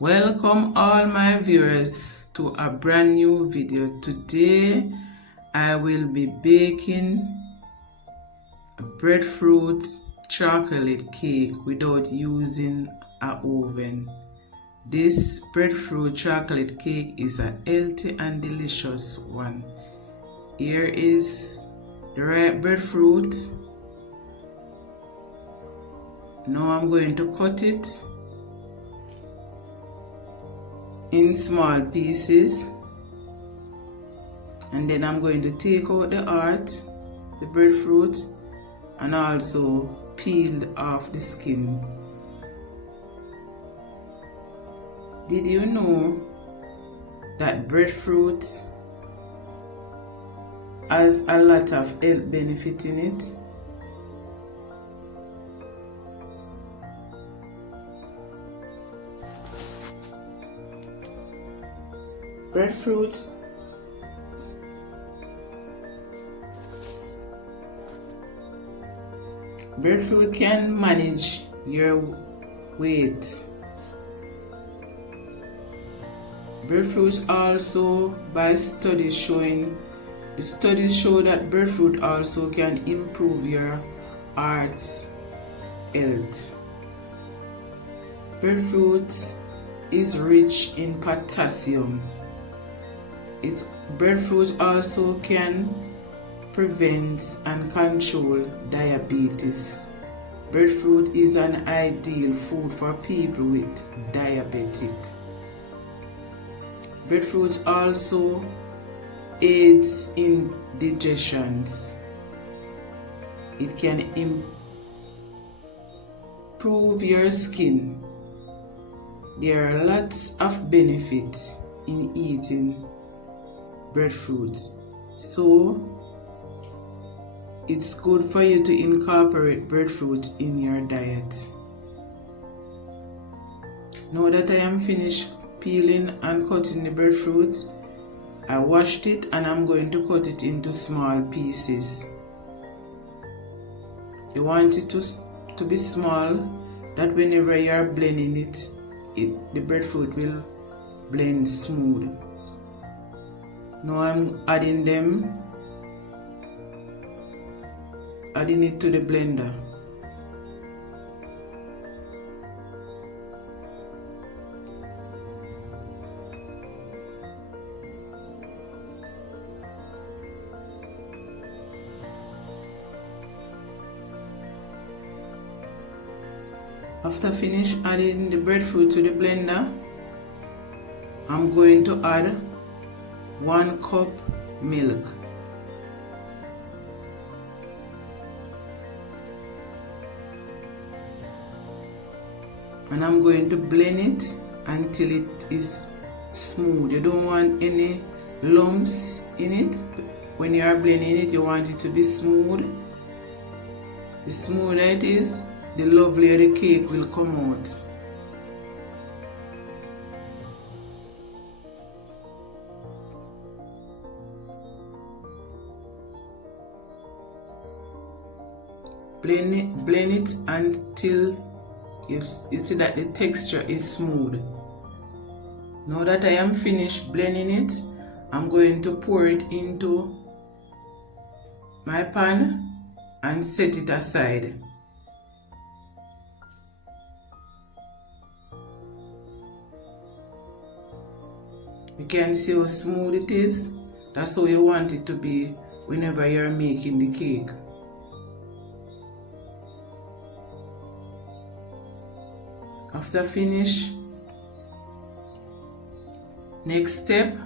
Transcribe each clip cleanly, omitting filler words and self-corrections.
Welcome all my viewers to a brand new video. Today I will be baking a breadfruit chocolate cake without using an oven. This breadfruit chocolate cake is a healthy and delicious one. Here is the ripe breadfruit. Now I'm going to cut it in small pieces, and then I'm going to take out the heart, the breadfruit, and also peel off the skin. Did you know that breadfruit has a lot of health benefit in it? Breadfruit can manage your weight. Breadfruit also, by studies showing, the studies show that breadfruit also can improve your heart's health. Breadfruit is rich in potassium. Breadfruit also can prevent and control diabetes. Breadfruit is an ideal food for people with diabetes. Breadfruit also aids in digestion. It can improve your skin. There are lots of benefits in eating breadfruit, so it's good for you to incorporate breadfruit in your diet. Now that I am finished peeling and cutting the breadfruit, I washed it and I'm going to cut it into small pieces. You want it to be small, that whenever you are blending it, the breadfruit will blend smooth. Now I'm adding it to the blender. After finish adding the breadfruit to the blender, I'm going to add 1 cup milk. And I'm going to blend it until it is smooth. You don't want any lumps in it. When you are blending it, you want it to be smooth. The smoother it is, the lovelier the cake will come out. Blend it until you see that the texture is smooth. Now that I am finished blending it, I'm going to pour it into my pan and set it aside. You can see how smooth it is. That's how you want it to be whenever you're making the cake. After finish, next step,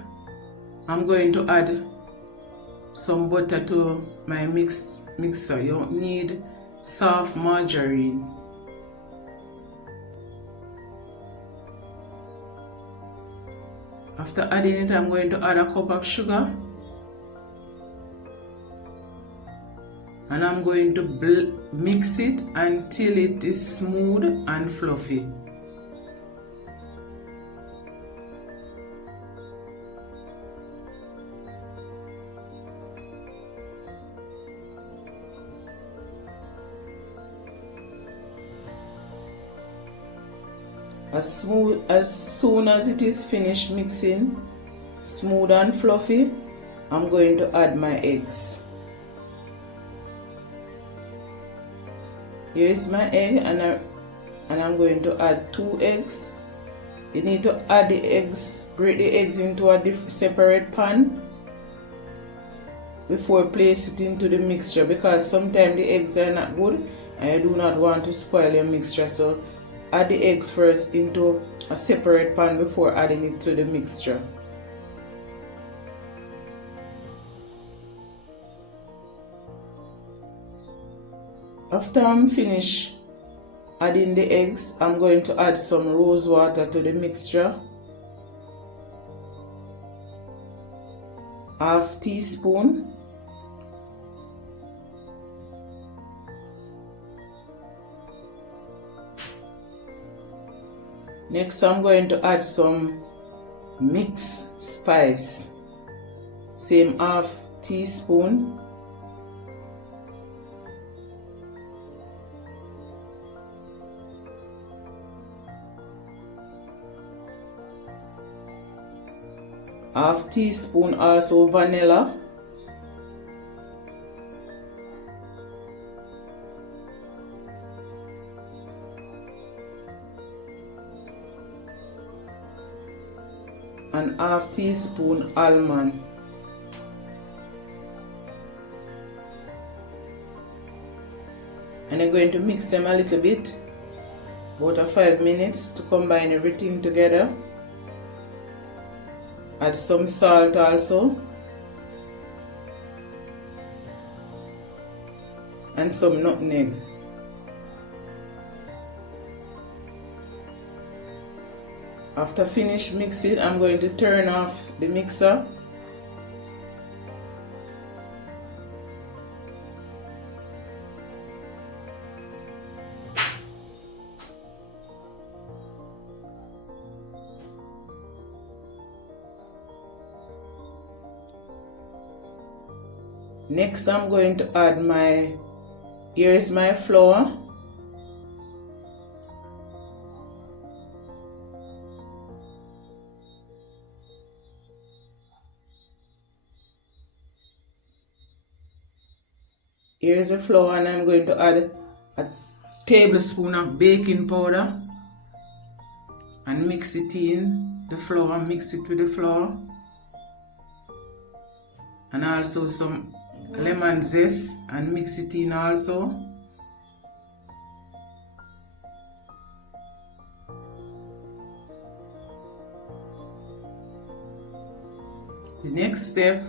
I'm going to add some butter to my mixer. You need soft margarine. After adding it, I'm going to add a cup of sugar, and I'm going to mix it until it is smooth and fluffy. As soon as it is finished mixing, smooth and fluffy, I'm going to add my eggs. Here is my egg, and I'm going to add 2 eggs. You need to add the eggs, break the eggs into a separate pan before place it into the mixture, because sometimes the eggs are not good and you do not want to spoil your mixture. So add the eggs first into a separate pan before adding it to the mixture. After I'm finished adding the eggs, I'm going to add some rose water to the mixture. Half teaspoon. Next, I'm going to add some mixed spice. Same half teaspoon. Half teaspoon also vanilla. And half teaspoon almond. And I'm going to mix them a little bit, about 5 minutes, to combine everything together. Add some salt also, and some nutmeg. After finish mixing, I'm going to turn off the mixer. Next, I'm going to add here is my flour. Here is the flour, and I'm going to add a tablespoon of baking powder and mix it in the flour, mix it with the flour, and also some lemon zest and mix it in also. The next step,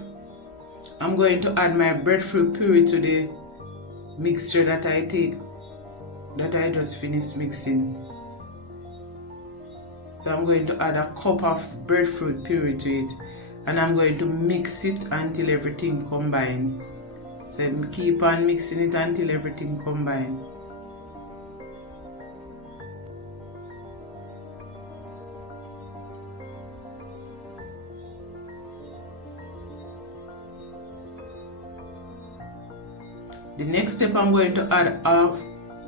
I'm going to add my breadfruit puree to the mixture that I just finished mixing. So I'm going to add a cup of breadfruit puree to it, and I'm going to mix it until everything combines. So keep on mixing it until everything combines. The next step, I'm going to add half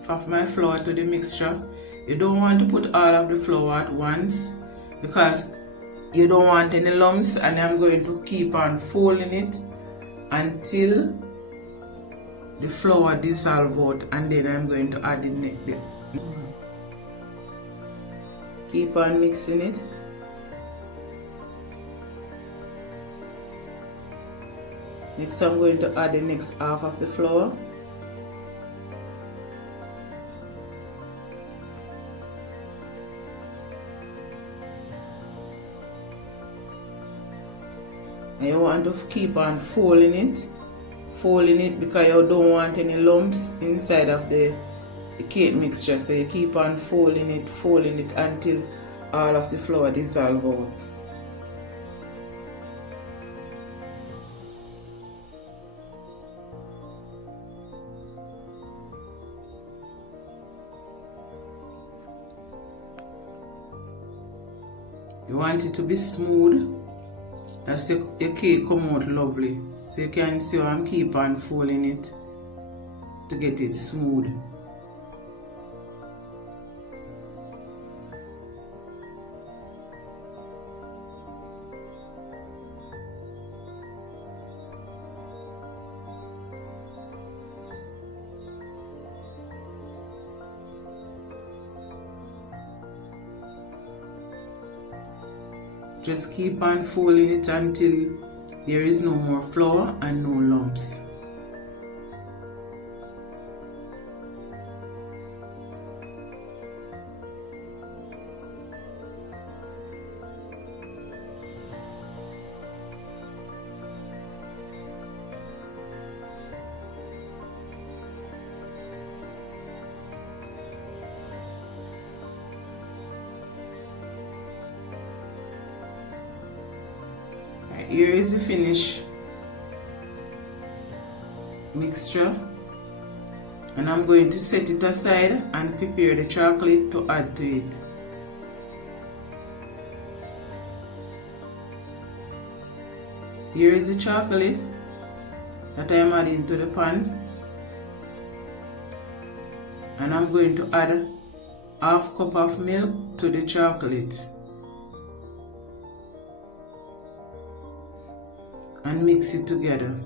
of my flour to the mixture. You don't want to put all of the flour at once because you don't want any lumps, and I'm going to keep on folding it until the flour dissolves out, and then I'm going to add the next. Keep on mixing it. Next, I'm going to add the next half of the flour. And you want to keep on folding it because you don't want any lumps inside of the cake mixture. So you keep on folding it until all of the flour dissolves out. You want it to be smooth. That's your cake come out lovely. So you can see how I'm keep on folding it to get it smooth. Just keep on folding it until there is no more flour and no lumps. Here is the finished mixture, and I'm going to set it aside and prepare the chocolate to add to it. Here is the chocolate that I am adding to the pan, and I'm going to add half cup of milk to the chocolate and mix it together.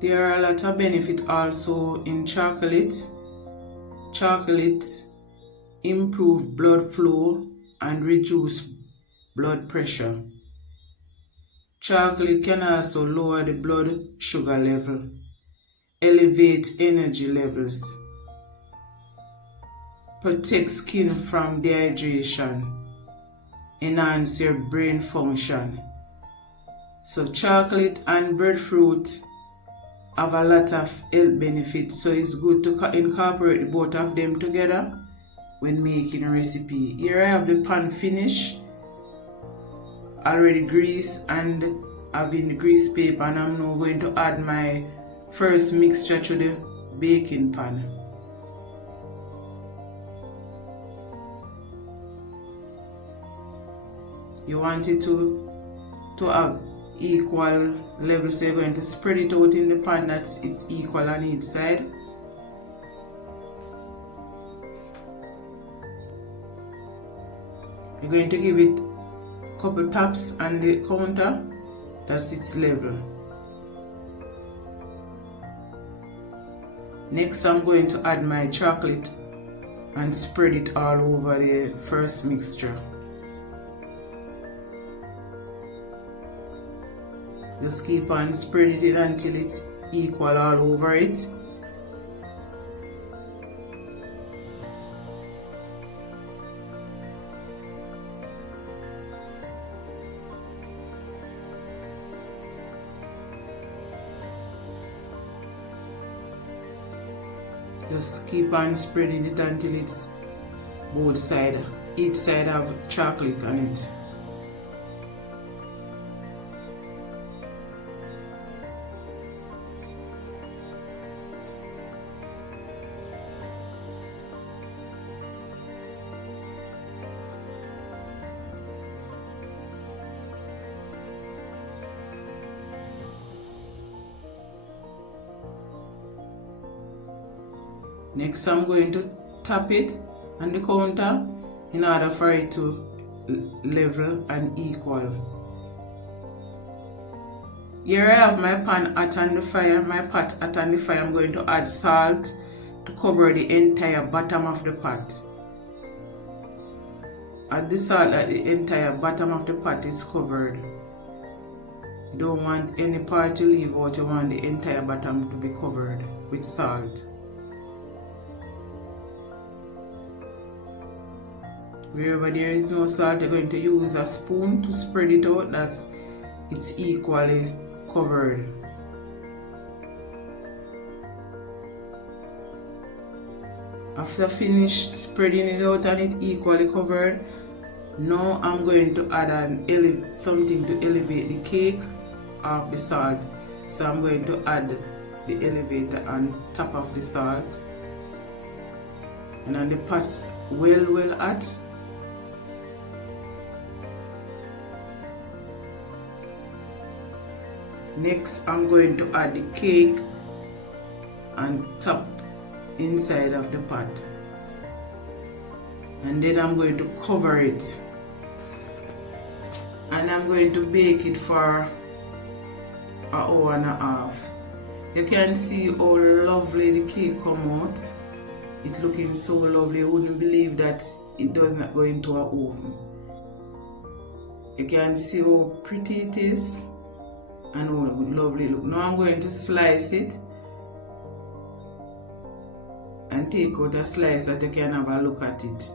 There are a lot of benefits also in chocolate. Chocolate improves blood flow and reduce blood pressure. Chocolate can also lower the blood sugar level, elevate energy levels, protect skin from dehydration, enhance your brain function. So chocolate and breadfruit have a lot of health benefits, so it's good to incorporate both of them together when making a recipe. Here I have the pan finished, already greased and having the grease paper, and I'm now going to add my first mixture to the baking pan. You want it to have equal level, so you're going to spread it out in the pan that it's equal on each side. You're going to give it a couple taps on the counter, that's its level. Next I'm going to add my chocolate and spread it all over the first mixture. Just keep on spreading it until it's equal all over it. Just keep on spreading it until it's both sides. Each side have chocolate on it. Next I'm going to tap it on the counter in order for it to level and equal. Here I have my pan hot on the fire, my pot hot on the fire. I'm going to add salt to cover the entire bottom of the pot. Add the salt at the entire bottom of the pot is covered. You don't want any part to leave out, you want the entire bottom to be covered with salt. Wherever there is no salt, you're going to use a spoon to spread it out, that's it's equally covered. After finished spreading it out and it equally covered, now I'm going to add something to elevate the cake of the salt. So I'm going to add the elevator on top of the salt, and on the pot's well hot. Next I'm going to add the cake on top inside of the pot, and then I'm going to cover it, and I'm going to bake it for an hour and a half. You can see how lovely the cake come out. It looking so lovely. You wouldn't believe that it does not go into an oven. You can see how pretty it is and how lovely look. Now I'm going to slice it and take out a slice that you can have a look at it.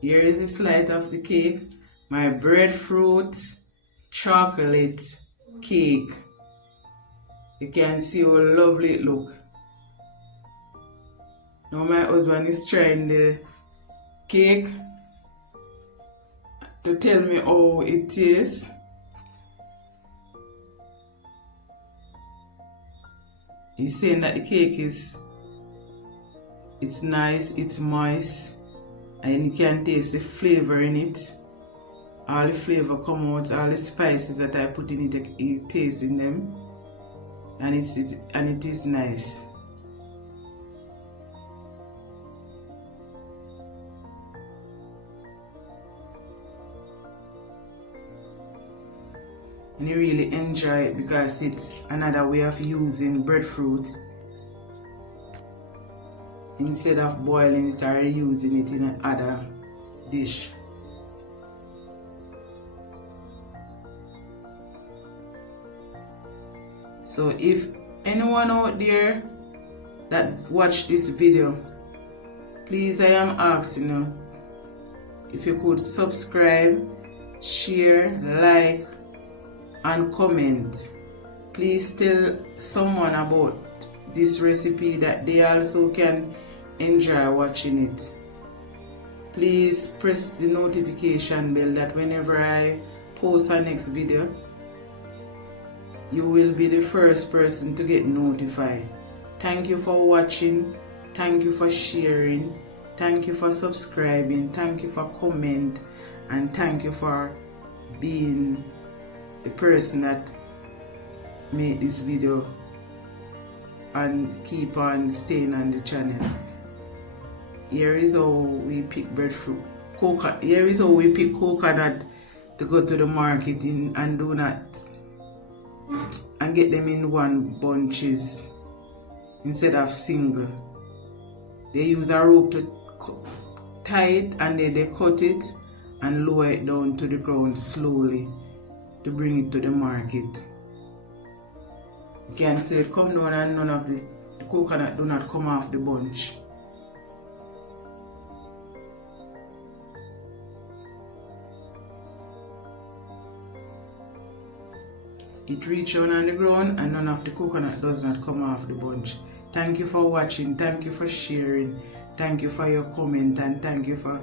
Here is a slice of the cake, my breadfruit chocolate cake. You can see how lovely it look. Now my husband is trying the cake to tell me how it tastes. He's saying that the cake it's nice, it's moist, and you can taste the flavor in it. All the flavor come out, all the spices that I put in it, you taste in them, and it is nice. And you really enjoy it because it's another way of using breadfruit instead of boiling it or using it in another dish. So if anyone out there that watched this video, please, I am asking you if you could subscribe, share, like, and comment. Please tell someone about this recipe that they also can enjoy watching it. Please press the notification bell that whenever I post a next video, you will be the first person to get notified. Thank you for watching. Thank you for sharing. Thank you for subscribing. Thank you for comment. And thank you for being the person that made this video and keep on staying on the channel. Here is how we pick breadfruit. Here is how we pick coconut to go to the market and do not and get them in one bunches instead of single. They use a rope to tie it, and then they cut it and lower it down to the ground slowly to bring it to the market. You can see it come down and none of the coconut do not come off the bunch. It reaches down on the ground and none of the coconut does not come off the bunch. Thank you for watching. Thank you for sharing. Thank you for your comment, and thank you for